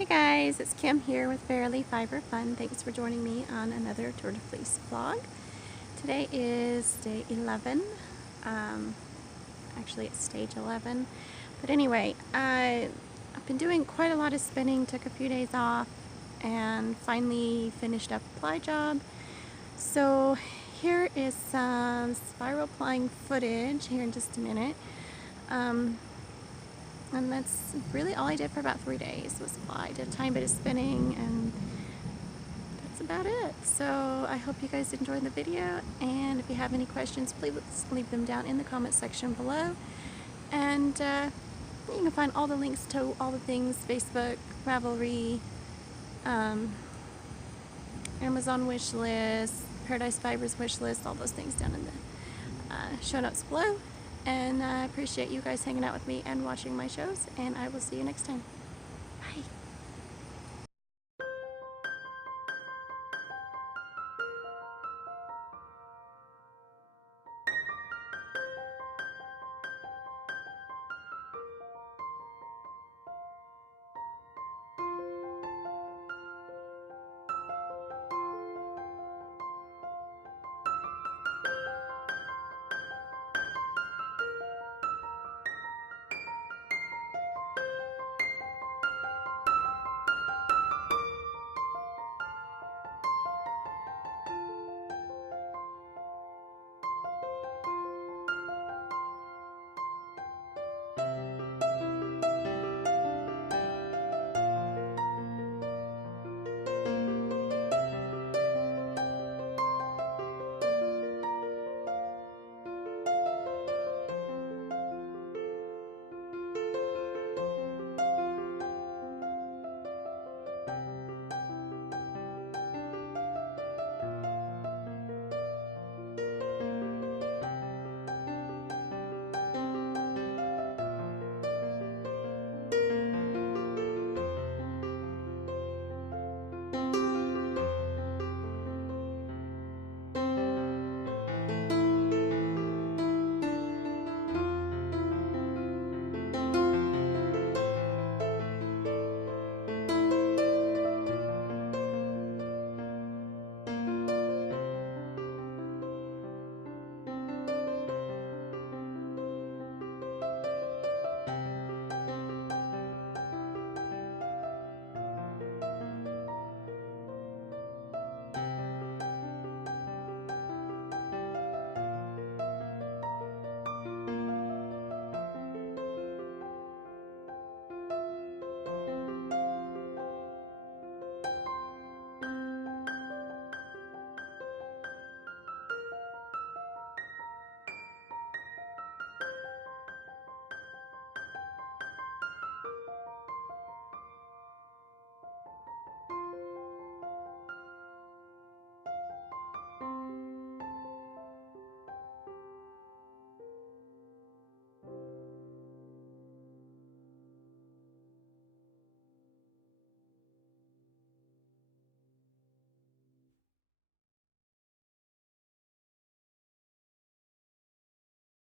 Hey guys, it's Kim here with Verily Fiber Fun. Thanks for joining me on another Tour de Fleece vlog. Today is day 11. Actually, it's stage 11. But anyway, I've been doing quite a lot of spinning, took a few days off, and finally finished up a ply job. So here is some spiral plying footage here in just a minute. And that's really all I did for about 3 days was ply. I did a tiny bit of spinning, and that's about it. So I hope you guys enjoyed the video, and if you have any questions, please leave them down in the comment section below. And you can find all the links to all the things: Facebook, Ravelry, Amazon wish list, Paradise Fibers wish list, all those things down in the show notes below. And I appreciate you guys hanging out with me and watching my shows, and I will see you next time. Bye.